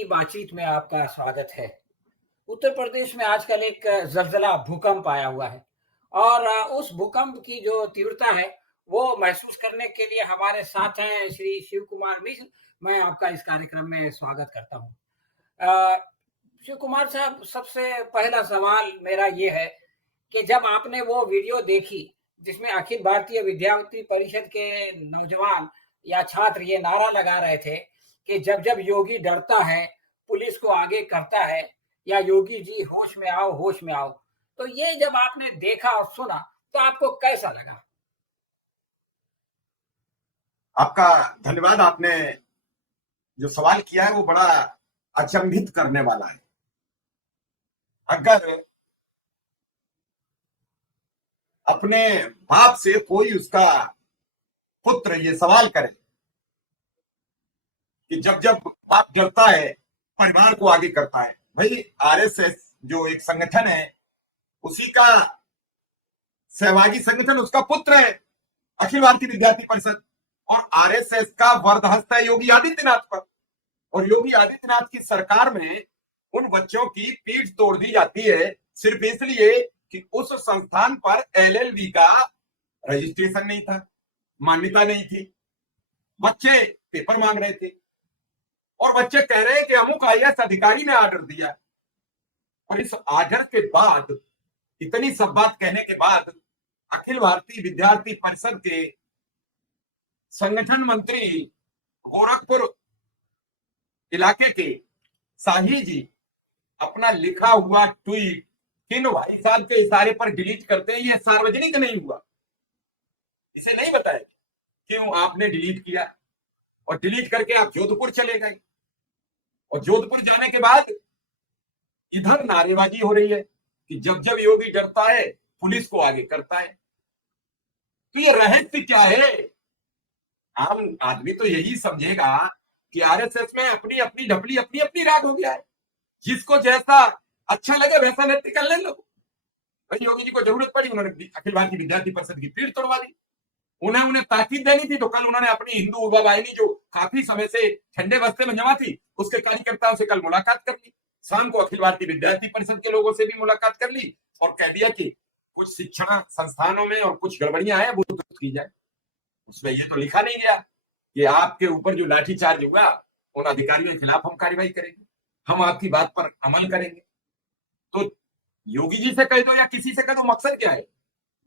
नई बातचीत में आपका स्वागत है। उत्तर प्रदेश में आजकल एक ज़लज़ला भूकंप आया हुआ है और उस भूकंप की जो तीव्रता है, वो महसूस करने के लिए हमारे साथ हैं श्री शिव कुमार मिश्र। मैं आपका इस कार्यक्रम में स्वागत करता हूँ। अ, शिव कुमार साहब, सबसे पहला सवाल मेरा ये है कि जब आपने वो वीडियो देखी, जिसमें अखिल भारतीय विद्यार्थी परिषद के नौजवान या छात्र ये नारा लगा रहे थे कि जब-जब योगी डरता है, पुलिस को आगे करता है, या योगी जी होश में आओ, होश में आओ। तो ये जब आपने देखा और सुना, तो आपको कैसा लगा? आपका धन्यवाद। आपने जो सवाल किया है वो बड़ा अचंभित करने वाला है। अगर अपने बाप से कोई उसका पुत्र ये सवाल करे कि जब जब बाप डरता है परिवार को आगे करता है, भाई आरएसएस जो एक संगठन है उसी का सहभागी संगठन उसका पुत्र है अखिल भारतीय विद्यार्थी परिषद, और आरएसएस का वरदहस्त है योगी आदित्यनाथ पर। और योगी आदित्यनाथ की सरकार में उन बच्चों की पीठ तोड़ दी जाती है सिर्फ इसलिए कि उस संस्थान पर एलएलबी का रजिस्ट्रेशन नहीं था, मान्यता नहीं थी। बच्चे पेपर मांग रहे थे और बच्चे कह रहे हैं कि अमुक आईएएस अधिकारी ने ऑर्डर दिया। और इस ऑर्डर के बाद, इतनी सब बात कहने के बाद, अखिल भारतीय विद्यार्थी परिषद के संगठन मंत्री गोरखपुर इलाके के शाही जी अपना लिखा हुआ ट्वीट किन भाई साहब के इशारे पर डिलीट करते हैं। ये सार्वजनिक नहीं हुआ, इसे नहीं बताया क्यों आपने डिलीट किया। और डिलीट करके आप जोधपुर चले गए और जोधपुर जाने के बाद इधर नारेबाजी हो रही है कि जब जब योगी डरता है पुलिस को आगे करता है। तो ये रहस्य क्या है? आम आदमी तो यही समझेगा कि आरएसएस में अपनी अपनी ढपली अपनी अपनी राग हो गया है, जिसको जैसा अच्छा लगे वैसा नृत्य कर ले लो। भाई योगी जी को जरूरत पड़ी, उन्होंने अखिल भारतीय विद्यार्थी परिषद की पीठ तोड़वा दी। उन्हें ताकीद देनी थी तो कल उन्होंने अपनी हिंदू युवा वाहिनी जो काफी समय से ठंडे बस्ते में जमा थी उसके कार्यकर्ताओं से कल मुलाकात कर ली। शाम को अखिल भारतीय विद्यार्थी परिषद के लोगों से भी मुलाकात कर ली और कह दिया कि कुछ शिक्षण संस्थानों में और कुछ गड़बड़ियां हैं वो दूर की जाए। उसमें ये तो लिखा नहीं गया कि आपके ऊपर जो लाठीचार्ज हुआ उन अधिकारियों के खिलाफ हम कार्रवाई करेंगे, हम आपकी बात पर अमल करेंगे। तो योगी जी से कह दो या किसी से कह दो, मकसद क्या है?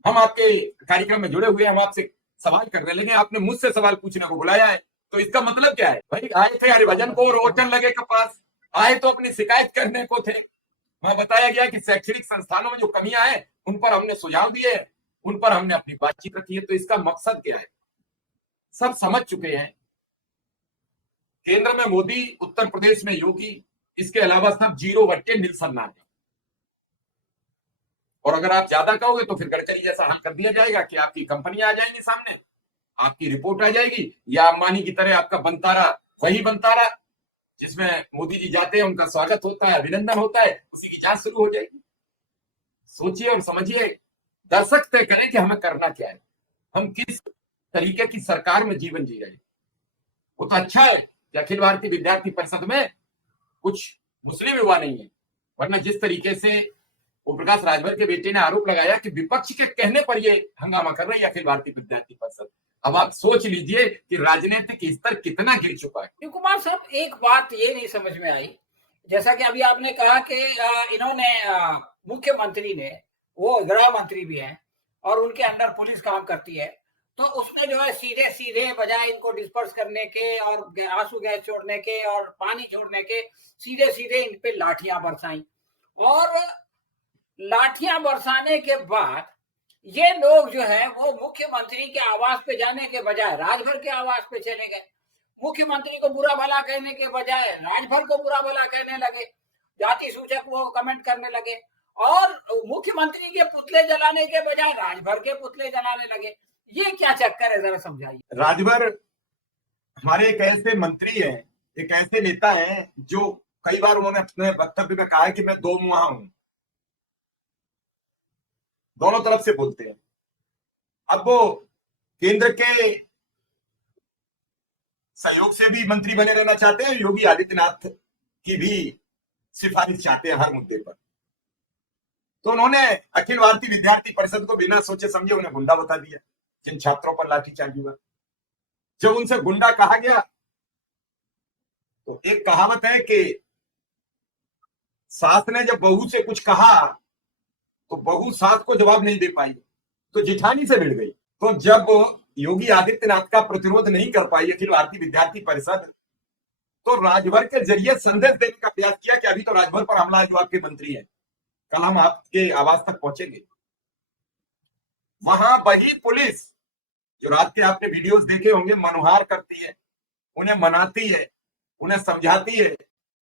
हम आपके कार्यक्रम में जुड़े हुए, हम आपसे सवाल कर रहे हैं, लेकिन आपने मुझसे सवाल पूछने को बुलाया है, तो इसका मतलब क्या है? भाई आए थे हरिभजन को रोचन लगे के पास, आए तो अपनी शिकायत करने को थे। वहां बताया गया कि शैक्षणिक संस्थानों में जो कमियां हैं उन पर हमने सुझाव दिए हैं, उन पर हमने अपनी बातचीत रखी है। तो इसका मकसद क्या है? सब समझ चुके हैं। केंद्र में मोदी, उत्तर प्रदेश में योगी, इसके अलावा सब 0 निलसन्नाट है। और अगर आप ज्यादा कहोगे तो फिर गडकरी जैसा हल कर दिया जाएगा कि आपकी कंपनियां आ जाएंगी सामने, आपकी रिपोर्ट आ जाएगी, या अंबानी की तरह आपका बनतारा वही बनतारा जिसमें मोदी जी जाते हैं, उनका स्वागत होता है, अभिनंदन होता है, उसी की जांच शुरू हो जाएगी। सोचिए और समझिए, दर्शक तय करें कि हमें करना क्या है, हम किस तरीके की सरकार में जीवन जी रहे हैं। वो तो अच्छा है कि अखिल भारतीय विद्यार्थी परिषद में कुछ मुस्लिम युवा नहीं है, वरना जिस तरीके से ओम प्रकाश राजभर के बेटे ने आरोप लगाया कि विपक्ष के कहने पर ये हंगामा कर रही है अखिल भारतीय विद्यार्थी परिषद, अब आप सोच लीजिए कि राजनीतिक स्तर कितना गिर चुका है। शिव कुमार साहब, एक बात ये नहीं समझ में आई, जैसा कि अभी आपने कहा कि इन्होंने मुख्यमंत्री ने, वो गृह मंत्री भी हैं और उनके अंडर पुलिस काम करती है, तो उसमें जो है सीधे सीधे बजाय इनको डिस्पर्स करने के और आंसू गैस छोड़ने के और पानी छोड़ने के, सीधे सीधे इन पे लाठियां बरसाई। और लाठियां बरसाने के बाद ये लोग जो है वो मुख्यमंत्री के आवास पे जाने के बजाय राजभर के आवास पे चले गए। मुख्यमंत्री को बुरा भला कहने के बजाय राजभर को बुरा भला कहने लगे, जाति सूचक वो कमेंट करने लगे, और मुख्यमंत्री के पुतले जलाने के बजाय राजभर के पुतले जलाने लगे। ये क्या चक्कर है, जरा समझाइए। राजभर हमारे एक ऐसे मंत्री हैं, एक ऐसे नेता हैं जो कई बार उन्होंने अपने वक्तव्य में कहा है कि मैं दो मुहा हूं, दोनों तरफ से बोलते हैं। अब वो केंद्र के सहयोग से भी मंत्री बने रहना चाहते हैं, योगी आदित्यनाथ की भी सिफारिश चाहते हैं हर मुद्दे पर। तो उन्होंने अखिल भारतीय विद्यार्थी परिषद को बिना सोचे समझे उन्हें गुंडा बता दिया, जिन छात्रों पर लाठीचार्ज हुआ। जब उनसे गुंडा कहा गया तो एक कहावत है कि सास ने जब बहू से कुछ कहा तो बहू सास को जवाब नहीं दे पाई, तो जिठानी से मिल गई। तो जब योगी आदित्यनाथ का प्रतिरोध नहीं कर पाई अखिल भारतीय विद्यार्थी परिषद, तो राजभर के जरिए संदेश देने का प्रयास किया कि अभी तो राजभर पर हमला है, जो आपके मंत्री है, कल हम आपके आवास तक पहुंचेंगे। वहां वही पुलिस जो रात के आपने वीडियोस देखे होंगे मनोहार करती है, उन्हें मनाती है, उन्हें समझाती है,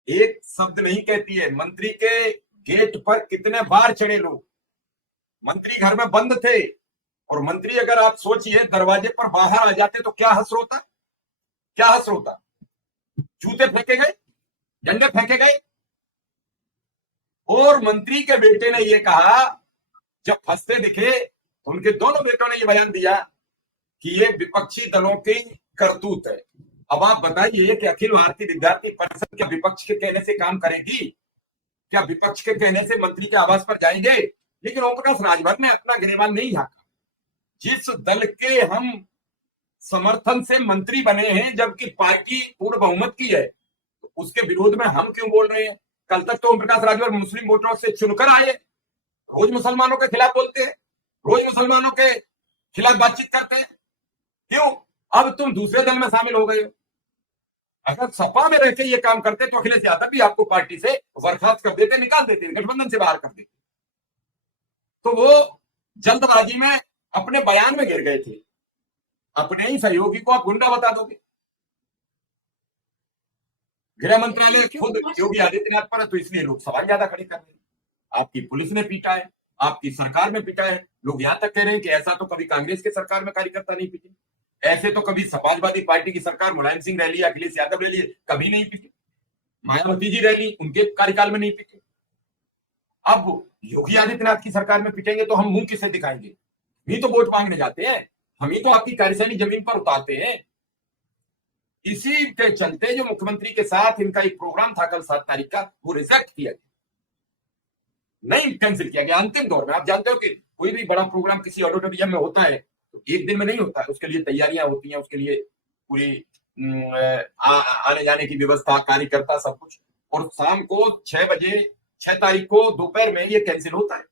एक शब्द नहीं कहती है। मंत्री के गेट पर कितने बार चढ़े लोग, मंत्री घर में बंद थे, और मंत्री अगर आप सोचिए दरवाजे पर बाहर आ जाते तो क्या हश्र होता, क्या हश्र होता। जूते फेंके गए, डंडे फेंके गए। और मंत्री के बेटे ने यह कहा, जब फंसते दिखे तो उनके दोनों बेटों ने यह बयान दिया कि ये विपक्षी दलों की करतूत है। अब आप बताइए कि अखिल भारतीय विद्यार्थी परिषद क्या विपक्ष के कहने से काम करेगी? क्या विपक्ष के कहने से मंत्री के आवास पर जाएंगे? लेकिन ओम प्रकाश राजभर ने अपना गिरेबान नहीं झांका। जिस दल के हम समर्थन से मंत्री बने हैं, जबकि पार्टी पूर्ण बहुमत की है, तो उसके विरोध में हम क्यों बोल रहे हैं? कल तक तो ओम प्रकाश राजभर मुस्लिम वोटरों से चुनकर आए, रोज मुसलमानों के खिलाफ बोलते हैं, रोज मुसलमानों के खिलाफ बातचीत करते हैं। क्यों? अब तुम दूसरे दल में शामिल हो गए हो। अगर सपा में रहकर ये काम करते तो अखिलेश यादव भी आपको पार्टी से बर्खास्त कर देते, निकाल देते, गठबंधन से बाहर कर देते। तो वो जल्दबाजी में अपने बयान में गिर गए थे। अपने ही सहयोगी को आप गुंडा बता दोगे। गृह मंत्रालय खुद योगी आदित्यनाथ पर है, तो इसलिए लोग सवाल ज्यादा खड़े कर रहे हैं। आपकी पुलिस ने पीटा है, आपकी सरकार में पीटा है। लोग यहां तक कह रहे हैं कि ऐसा तो कभी कांग्रेस की सरकार में कार्यकर्ता नहीं पीटे, ऐसे तो कभी समाजवादी पार्टी की सरकार मुलायम सिंह रैली, अखिलेश यादव रैली कभी नहीं पीटे, मायावती जी रैली उनके कार्यकाल में नहीं पीटे। अब योगी आदित्यनाथ की सरकार में पिटेंगे तो हम मुंह किसे दिखाएंगे? हम ही तो वोट मांगने जाते हैं, हम ही तो आपकी कार्यशैली जमीन पर उतारते हैं। इसी के चलते जो मुख्यमंत्री के साथ इनका एक प्रोग्राम था कल 7 तारीख का, वो रिजेक्ट किया गया, नहीं कैंसिल किया गया अंतिम दौर में। आप जानते हो कि कोई भी बड़ा प्रोग्राम किसी ऑडिटोरियम में होता है तो एक दिन में नहीं होता है, उसके लिए तैयारियां होती हैं, उसके लिए पूरी आने जाने की व्यवस्था, कार्यकर्ता, सब कुछ। और शाम को 6 बजे 6 तारीख को दोपहर में ये कैंसिल होता है।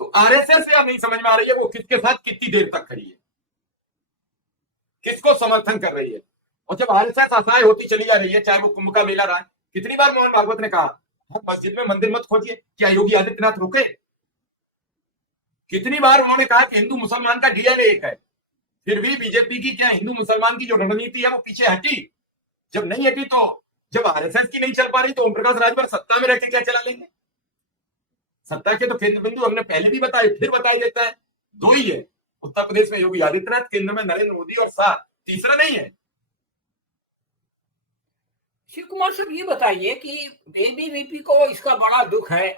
तो आरएसएस या नहीं समझ में आ रही है वो किसके साथ कितनी देर तक खड़ी है, किसको समर्थन कर रही है। और जब आरएसएस असहाय होती चली जा रही है, चाहे वो कुंभ का मेला रहा है, कितनी बार मोहन भागवत ने कहा मस्जिद में मंदिर मत खोजिए, क्या योगी आदित्यनाथ रुके? कितनी बार उन्होंने कहा कि हिंदू मुसलमान का डीएनए एक है, फिर भी बीजेपी की क्या हिंदू मुसलमान की जो रणनीति है वो पीछे हटी? जब नहीं हटी तो जब आरएसएस की नहीं चल पा रही तो ओम प्रकाश राजभर सत्ता में रहकर क्या चला लेंगे? सत्ता के तो केंद्र बिंदु हमने पहले भी बताए, फिर बताई देता है, 2 ही है। उत्तर प्रदेश में योगी आदित्यनाथ, केंद्र में नरेंद्र मोदी, और साथ तीसरा नहीं है। शिव कुमार साहब ये बताइए कि एबीवीपी को इसका बड़ा दुख है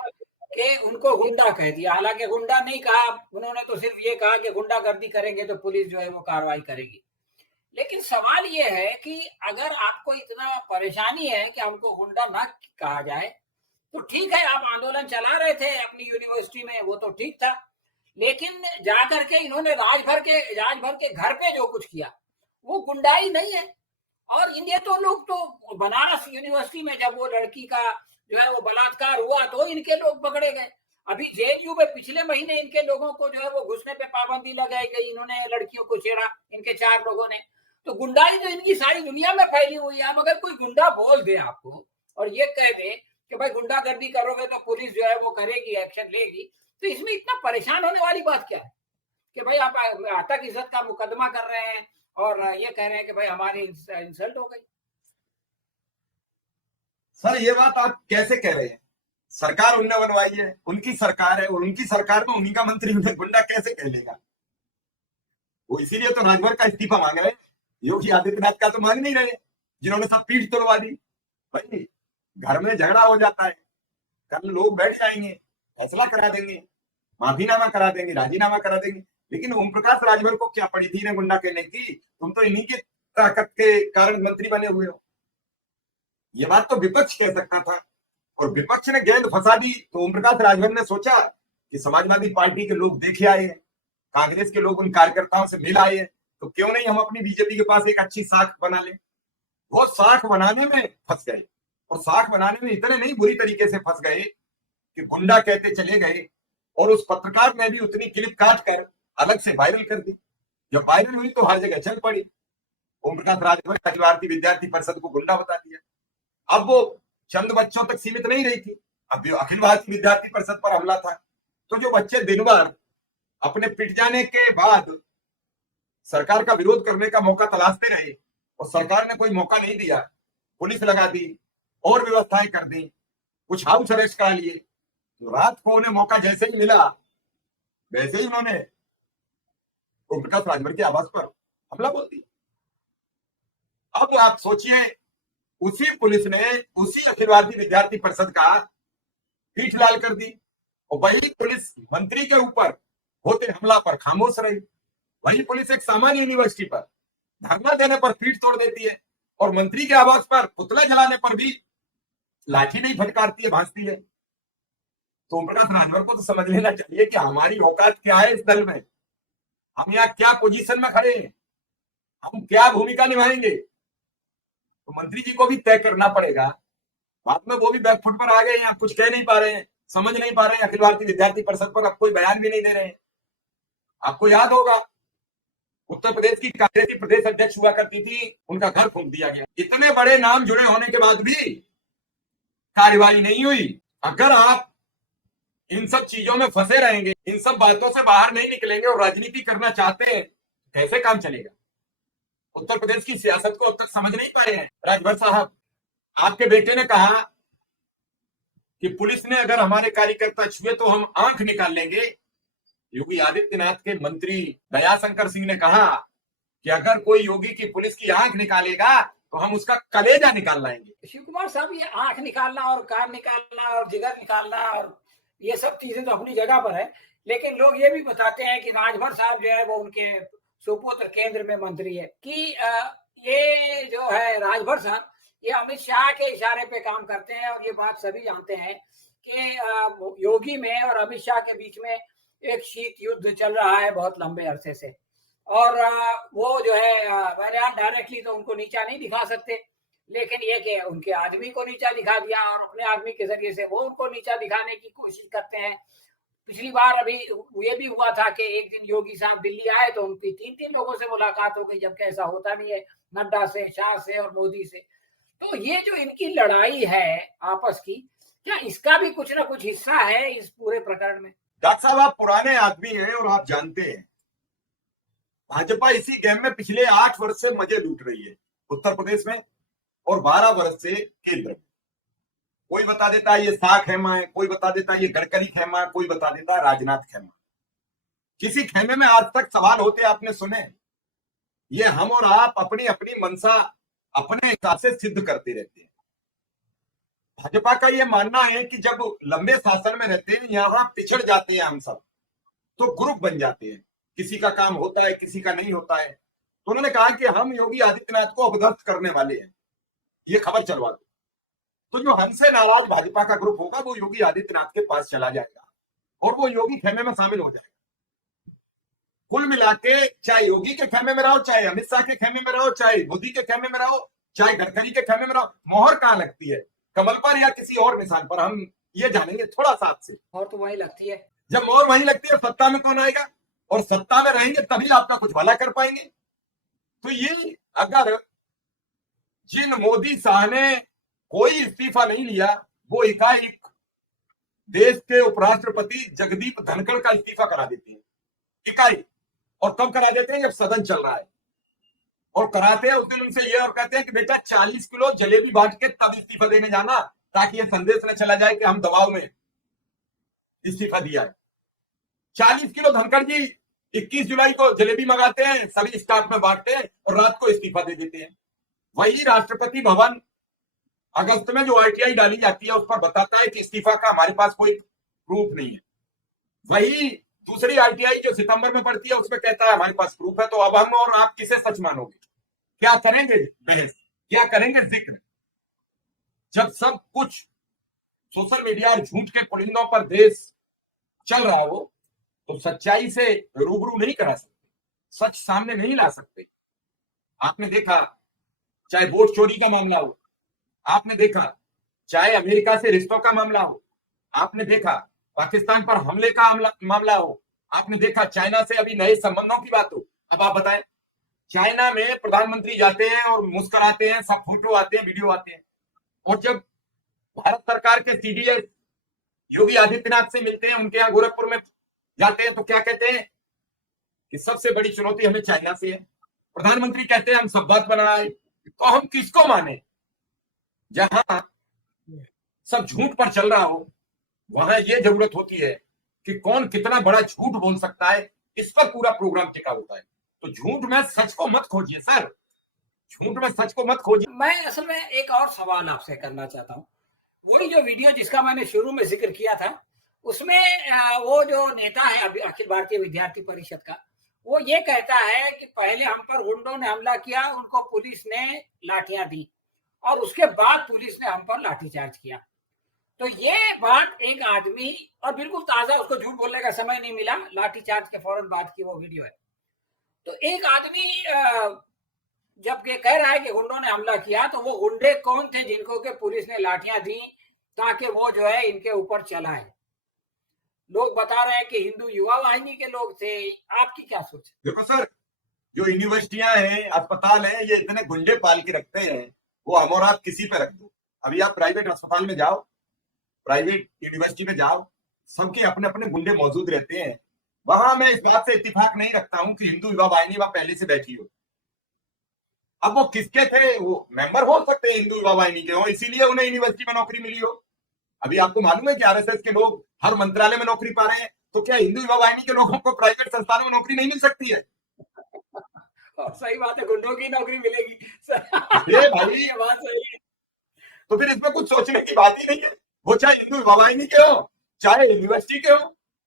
कि उनको गुंडा कह दिया। हालांकि गुंडा नहीं कहा उन्होंने, तो सिर्फ ये कहा कि गुंडागर्दी करेंगे तो पुलिस जो है वो कार्रवाई करेगी। लेकिन सवाल ये है कि अगर आपको इतना परेशानी है कि हमको गुंडा ना कहा जाए तो ठीक है, आप आंदोलन चला रहे थे अपनी यूनिवर्सिटी में, वो तो ठीक था। लेकिन जाकर के इन्होंने राजभर के घर पे जो कुछ किया वो गुंडाई नहीं है। और इन्हें तो लोग तो बनारस यूनिवर्सिटी में जब वो लड़की का जो है वो बलात्कार हुआ तो इनके लोग पकड़े गए। अभी जेएनयू में पिछले महीने इनके लोगों को जो है वो घुसने पे पाबंदी लगाई गई, इन्होंने लड़कियों को छेड़ा, इनके 4 लोगों ने। तो गुंडाई तो इनकी सारी दुनिया में फैली हुई है। मगर कोई गुंडा बोल दे आपको और ये कह दे कि भाई गुंडागर्दी करोगे तो पुलिस जो है वो करेगी, एक्शन लेगी, तो इसमें इतना परेशान होने वाली बात क्या है कि भाई आप आतंक इज्जत का मुकदमा कर रहे हैं और ये कह रहे हैं कि भाई हमारी इंसल्ट हो गई। सर ये बात आप कैसे कह रहे हैं? सरकार उनने बनवाई है, उनकी सरकार है, और उनकी सरकार में उन्हीं का मंत्री उन्हें गुंडा कैसे कह लेगा? वो इसीलिए तो राजभर का इस्तीफा मांग रहे, योगी आदित्यनाथ का तो मांग नहीं रहे, जिन्होंने सब पीठ तोड़वा दी। भाई घर में झगड़ा हो जाता है, कल लोग बैठ जाएंगे, फैसला करा देंगे, माफीनामा करा देंगे, राजीनामा करा देंगे। लेकिन ओम प्रकाश राजभर को क्या पड़ी थी इन्हें गुंडा कहने की? तुम तो इन्हीं की ताकत के कारण मंत्री बने हुए हो। ये बात तो विपक्ष कह सकता था, और विपक्ष ने गेंद फंसा दी। तो ओम प्रकाश राजभर ने सोचा कि समाजवादी पार्टी के लोग देखे आए हैं, कांग्रेस के लोग उन कार्यकर्ताओं से मिल आए हैं, तो क्यों नहीं हम अपनी बीजेपी के पास एक अच्छी साख बना लें। वो साख बनाने में फंस गए, और साख बनाने में इतने नहीं बुरी तरीके से फंस गए कि गुंडा कहते चले गए, और उस पत्रकार ने भी उतनी क्लिप काट कर अलग से वायरल कर दी। जब वायरल हुई तो हर जगह चल पड़ी। ओम प्रकाश राजभर अखिल भारतीय विद्यार्थी परिषद को गुंडा बता दिया। अब वो चंद बच्चों तक सीमित नहीं रही थी, अब अखिल भारतीय विद्यार्थी परिषद पर हमला था। तो जो बच्चे दिन भर अपने पिट जाने के बाद सरकार का विरोध करने का मौका तलाशते रहे, और सरकार ने कोई मौका नहीं दिया, पुलिस लगा दी और व्यवस्थाएं कर दी, कुछ हाउस अरेस्ट करा लिए, तो रात को उन्हें मौका जैसे ही मिला वैसे ही उन्होंने ओम प्रकाश राजभर के आवास पर हमला बोल दिया। अब आप सोचिए, उसी पुलिस ने उसी अखिल भारतीय विद्यार्थी परिषद का पीठ लाल कर दी, और वही पुलिस मंत्री के ऊपर होते हमला पर खामोश रही। वही पुलिस एक सामान्य यूनिवर्सिटी पर धरना देने पर पीठ तोड़ देती है, और मंत्री के आवास पर पुतला जलाने पर भी लाठी नहीं फटकारती है, भांजती है। तो ओम प्रकाश राजभर को तो समझ लेना चाहिए कि हमारी औकात क्या है इस दल में, हम यहाँ क्या पोजीशन में खड़े हैं, हम क्या भूमिका निभाएंगे। तो मंत्री जी को भी तय करना पड़ेगा। बाद में वो भी बैकफुट पर आ गए हैं, कुछ कह नहीं पा रहे हैं, समझ नहीं पा रहे हैं, अखिल भारतीय विद्यार्थी परिषद पर अब कोई बयान भी नहीं दे रहे हैं। आपको याद होगा, उत्तर प्रदेश की कांग्रेस की प्रदेश अध्यक्ष हुआ करती थी, उनका घर फूंक दिया गया। इतने बड़े नाम जुड़े होने के बाद भी कार्यवाही नहीं हुई। अगर आप इन सब चीजों में फंसे रहेंगे, इन सब बातों से बाहर नहीं निकलेंगे और राजनीति करना चाहते हैं, कैसे काम चलेगा। उत्तर प्रदेश की सियासत को अब तक समझ नहीं पाए हैं राजभर साहब। आपके बेटे ने कहा कि पुलिस ने अगर हमारे कार्यकर्ता छुए तो हम आंख निकाल लेंगे। योगी आदित्यनाथ के मंत्री दयाशंकर सिंह ने कहा कि अगर कोई योगी की पुलिस की आंख निकालेगा तो हम उसका कलेजा निकाल लाएंगे। शिव कुमार साहब, ये आंख निकालना और कान निकालना और जिगर निकालना और ये सब चीजें तो अपनी जगह पर है, लेकिन लोग ये भी बताते हैं कि राजभर साहब जो है वो उनके सुपुत्र केंद्र में मंत्री है, कि ये जो है राजभर साहब ये अमित शाह के इशारे पे काम करते हैं, और ये बात सभी जानते हैं कि योगी में और अमित शाह के बीच में एक शीत युद्ध चल रहा है बहुत लंबे अरसे से। और वो जो है डायरेक्टली तो उनको नीचा नहीं दिखा सकते, लेकिन ये कि उनके आदमी को नीचा दिखा दिया और अपने आदमी के जरिए से वो उनको नीचा दिखाने की कोशिश करते हैं। पिछली बार अभी ये भी हुआ था कि एक दिन योगी साहब दिल्ली आए तो उनकी 3-3 लोगों से मुलाकात हो गई, जबकि ऐसा होता नहीं है, नड्डा से, शाह से और मोदी से। तो ये जो इनकी लड़ाई है आपस की, क्या इसका भी कुछ ना कुछ हिस्सा है इस पूरे प्रकरण में? डॉक्टर साहब, आप पुराने आदमी हैं और आप जानते हैं भाजपा इसी गेम में पिछले 8 वर्ष से मजे लूट रही है उत्तर प्रदेश में, और 12 वर्ष से केंद्र में। कोई बता देता है ये शाह खेमा है, कोई बता देता है ये गडकरी खेमा है, कोई बता देता है राजनाथ खेमा। किसी खेमे में आज तक सवाल होते आपने सुने? ये हम और आप अपनी अपनी मंशा अपने हिसाब से सिद्ध करते रहते हैं। भाजपा का ये मानना है कि जब लंबे शासन में रहते हैं, यहां पिछड़ जाते हैं हम सब, तो ग्रुप बन जाते हैं, किसी का काम होता है किसी का नहीं होता है। तो उन्होंने कहा कि हम योगी आदित्यनाथ को अपदस्थ करने वाले हैं, ये खबर चलवा दो। तो जो हमसे नाराज भाजपा का ग्रुप होगा वो योगी आदित्यनाथ के पास चला जाएगा और वो योगी खेमे में शामिल हो जाएगा। कुल मिला के चाहे योगी के खेमे में रहो, चाहे अमित शाह के खेमे में रहो, चाहे मोदी के खेमे में रहो, चाहे गडकरी के खेमे में रहो, मोहर कहां लगती है, कमल पर या किसी और निशान पर, हम ये जानेंगे थोड़ा सा आपसे। और तो वही लगती है, जब मोहर वहीं लगती है सत्ता में कौन आएगा, और सत्ता में रहेंगे तभी आपका कुछ भला कर पाएंगे। तो ये अगर जिन मोदी शाह ने कोई इस्तीफा नहीं लिया, वो एकाएक देश के उपराष्ट्रपति जगदीप धनखड़ का इस्तीफा करा देते हैं एकाएक। और कब करा देते हैं? जब सदन चल रहा है, और कराते हैं उस दिन उनसे ये और कहते हैं कि बेटा 40 किलो जलेबी बांट के तब इस्तीफा देने जाना, ताकि ये संदेश न चला जाए कि हम दबाव में इस्तीफा दिया है। 40 किलो धनखड़ जी 21 जुलाई को जलेबी मंगाते हैं, सभी स्टाफ में बांटते हैं और रात को इस्तीफा दे देते हैं। वही राष्ट्रपति भवन अगस्त में जो आरटीआई डाली जाती है उस पर बताता है कि इस्तीफा का हमारे पास कोई प्रूफ नहीं है। वही दूसरी आरटीआई जो सितंबर में पड़ती है उसमें कहता है हमारे पास प्रूफ है। तो अब हम और आप किसे सच मानोगे? क्या करेंगे बहस, क्या करेंगे जिक्र? जब सब कुछ सोशल मीडिया और झूठ के पुलिंदों पर देश चल रहा हो, तो सच्चाई से रूबरू नहीं करा सकते, सच सामने नहीं ला सकते। आपने देखा चाहे वोट चोरी का मामला हो, आपने देखा चाहे अमेरिका से रिश्तों का मामला हो, आपने देखा पाकिस्तान पर हमले का मामला हो, आपने देखा चाइना से अभी नए संबंधों की बात हो। अब आप बताएं, चाइना में प्रधानमंत्री जाते हैं और मुस्कुराते हैं, सब फोटो आते हैं, वीडियो आते हैं, और जब भारत सरकार के सीडीएस योगी आदित्यनाथ से मिलते हैं, उनके यहाँ गोरखपुर में जाते हैं, तो क्या कहते हैं कि सबसे बड़ी चुनौती हमें चाइना से है। प्रधानमंत्री कहते हैं हम सब बात बनाए, तो हम किसको माने? जहां सब झूठ पर चल रहा हो, वहां यह जरूरत होती है कि कौन कितना बड़ा झूठ बोल सकता है, इस पर पूरा प्रोग्राम टिका होता है। तो झूठ में सच को मत खोजिए सर, झूठ में सच को मत खोजिए। मैं असल में एक और सवाल आपसे करना चाहता हूँ। वही जो वीडियो जिसका मैंने शुरू में जिक्र किया था, उसमें वो जो नेता है अखिल भारतीय विद्यार्थी परिषद का, वो ये कहता है कि पहले हम पर गुंडों ने हमला किया, उनको पुलिस ने लाठियां दी, और उसके बाद पुलिस ने हम पर लाठीचार्ज किया। तो ये बात एक आदमी, और बिल्कुल ताजा, उसको झूठ बोलने का समय नहीं मिला, लाठीचार्ज के फौरन बाद की वो वीडियो है। तो एक आदमी जब ये कह रहा है कि गुंडों ने हमला किया, तो वो गुंडे कौन थे जिनको के पुलिस ने लाठियां दी ताकि वो जो है इनके ऊपर चलाए? लोग बता रहे हैं कि हिंदू युवा वाहिनी के लोग थे। आपकी क्या सोच? देखो सर, जो यूनिवर्सिटियां हैं, अस्पताल हैं, ये इतने गुंडे पाल के रखते हैं, वो हम और आप किसी पे रख दो। अभी आप प्राइवेट अस्पताल में जाओ, प्राइवेट यूनिवर्सिटी में जाओ, सबके अपने अपने गुंडे मौजूद रहते हैं। वहां मैं इस बात से इत्तेफाक नहीं रखता हूं कि हिंदू युवा वाहिनी वहां पहले से बैठी हो। अब वो किसके थे? वो मेंबर हो सकते हैं हिंदू युवा वाहिनी के हो, इसीलिए उन्हें यूनिवर्सिटी में नौकरी मिली हो। अभी आपको मालूम है कि आरएसएस के लोग हर मंत्रालय में नौकरी पा रहे हैं, तो क्या हिंदू युवा वाहिनी के लोगों को प्राइवेट संस्थानों में नौकरी नहीं मिल सकती है? सही बात है, गुंडों की नौकरी मिलेगी। ये भाई ये बात सही है। तो फिर इसमें कुछ सोचने की बात ही नहीं है। वो चाहे हिंदू युवा वाहिनी के हो, चाहे यूनिवर्सिटी के हो।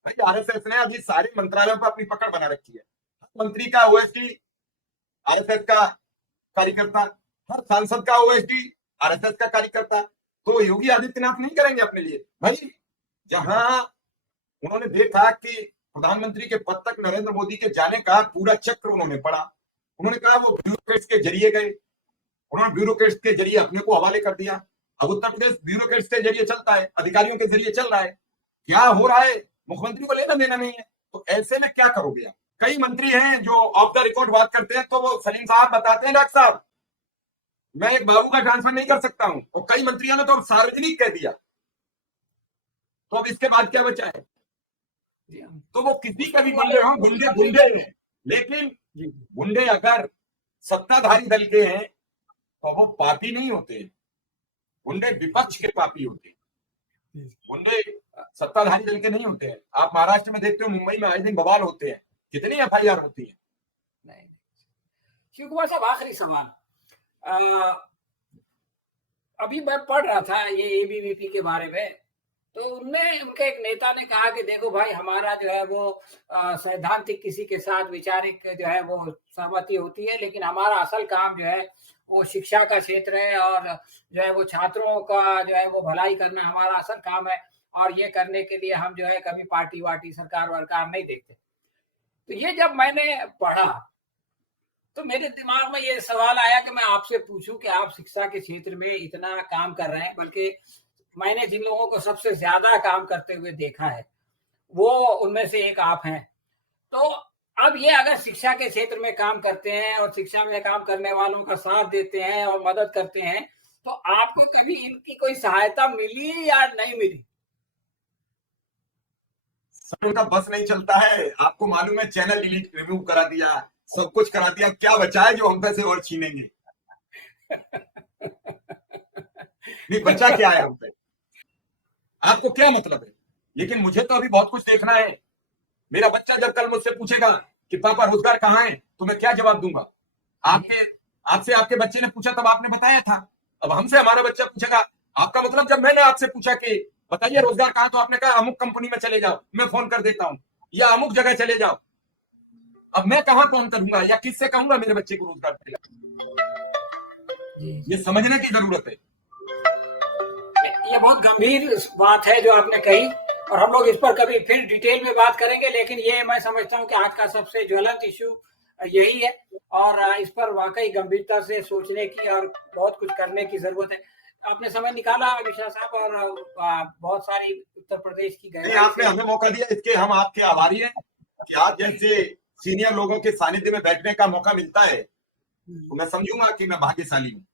भाई आरएसएस ने अभी सारे मंत्रालयों पर अपनी पकड़ बना रखी है। मंत्री का ओएसडी आरएसएस का कार्यकर्ता, हर सांसद का ओएसडी आरएसएस का कार्यकर्ता। तो योगी आदित्यनाथ नहीं करेंगे अपने लिए? भाई जहां उन्होंने देखा कि प्रधानमंत्री के पद तक नरेंद्र मोदी के जाने का पूरा चक्र उन्होंने पढ़ा, उन्होंने कहा वो ब्यूरोक्रेट्स के जरिए गए, उन्होंने ब्यूरोक्रेट्स के जरिए अपने को हवाले कर दिया। अब उत्तर प्रदेश ब्यूरोक्रेट्स के जरिए चलता है, अधिकारियों के जरिए चल रहा है। क्या हो रहा है मुख्यमंत्री को लेना देना नहीं है। तो ऐसे में क्या करोगे आप? कई मंत्री हैं जो ऑफ द रिकॉर्ड बात करते हैं, तो वो सलीम साहब बताते हैं डॉक्टर साहब मैं एक बाबू का ट्रांसफर नहीं कर सकता हूं, और कई मंत्रियों ने तो सार्वजनिक कह दिया। तो अब इसके बाद क्या बचा है? तो वो किसी का भी गुंडे हो, गुंडे गुंडे हैं, लेकिन गुंडे अगर सत्ताधारी दल के हैं तो वो पापी नहीं होते, गुंडे विपक्ष के पापी होते हैं, गुंडे सत्ताधारी दल के नहीं होते हैं। आप महाराष्ट्र में देखते हो, मुंबई में आए दिन बवाल होते हैं, कितनी एफआईआर होती है। नहीं, शिव कुमार साहब, आखिरी सवाल। अभी मैं पढ़ रहा था ये एबीवीपी के बारे में, तो उनने, उनके एक नेता ने कहा कि देखो भाई, हमारा जो है वो सैद्धांतिक किसी के साथ वैचारिक जो है वो सहमति होती है, लेकिन हमारा असल काम जो है वो शिक्षा का क्षेत्र है, और जो है वो छात्रों का जो है वो भलाई करना हमारा असल काम है, और ये करने के लिए हम जो है कभी पार्टी वार्टी सरकार वरकार नहीं देखते। तो ये जब मैंने पढ़ा तो मेरे दिमाग में ये सवाल आया कि मैं आपसे पूछूं कि आप शिक्षा के क्षेत्र में इतना काम कर रहे हैं, बल्कि मैंने जिन लोगों को सबसे ज्यादा काम करते हुए देखा है वो उनमें से एक आप हैं। तो अब ये अगर शिक्षा के क्षेत्र में काम करते हैं और शिक्षा में काम करने वालों का साथ देते हैं और मदद करते हैं, तो आपको कभी इनकी कोई सहायता मिली या नहीं मिली? सर उनका बस नहीं चलता है, आपको मालूम है, चैनल डिलीट रिमूव करा दिया, सब कुछ करा दिया, क्या बचा है जो हम पे से और छीनेंगे? नहीं बचा क्या है हम पे? आपको क्या मतलब है? लेकिन मुझे तो अभी बहुत कुछ देखना है। मेरा बच्चा जब कल मुझसे पूछेगा कि पापा रोजगार कहाँ है, तो मैं क्या जवाब दूंगा? आपसे आपके बच्चे ने पूछा तब आपने बताया था, अब हमसे हमारा बच्चा पूछेगा। आपका मतलब जब मैंने आपसे पूछा कि बताइए रोजगार कहाँ, तो आपने कहा अमुक कंपनी में चले जाओ, मैं फोन कर देता हूं, या अमुक जगह चले जाओ। अब मैं कहां फोन करूंगा या किससे कहूंगा मेरे बच्चे को रोजगार मिलेगा? ये समझने की जरूरत है। ये बहुत गंभीर बात है जो आपने कही, और हम लोग इस पर कभी फिर डिटेल में बात करेंगे, लेकिन ये मैं समझता हूँ कि आज का सबसे ज्वलंत इश्यू यही है, और इस पर वाकई गंभीरता से सोचने की और बहुत कुछ करने की जरूरत है। आपने समय निकाला विशाल साहब, और बहुत सारी उत्तर प्रदेश की नहीं, गहराई आपने से हमें मौका दिया, इसके हम आपके आभारी हैं कि आप जैसे सीनियर लोगों के सानिध्य में बैठने का मौका मिलता है, तो मैं समझूंगा कि मैं भाग्यशाली हूँ।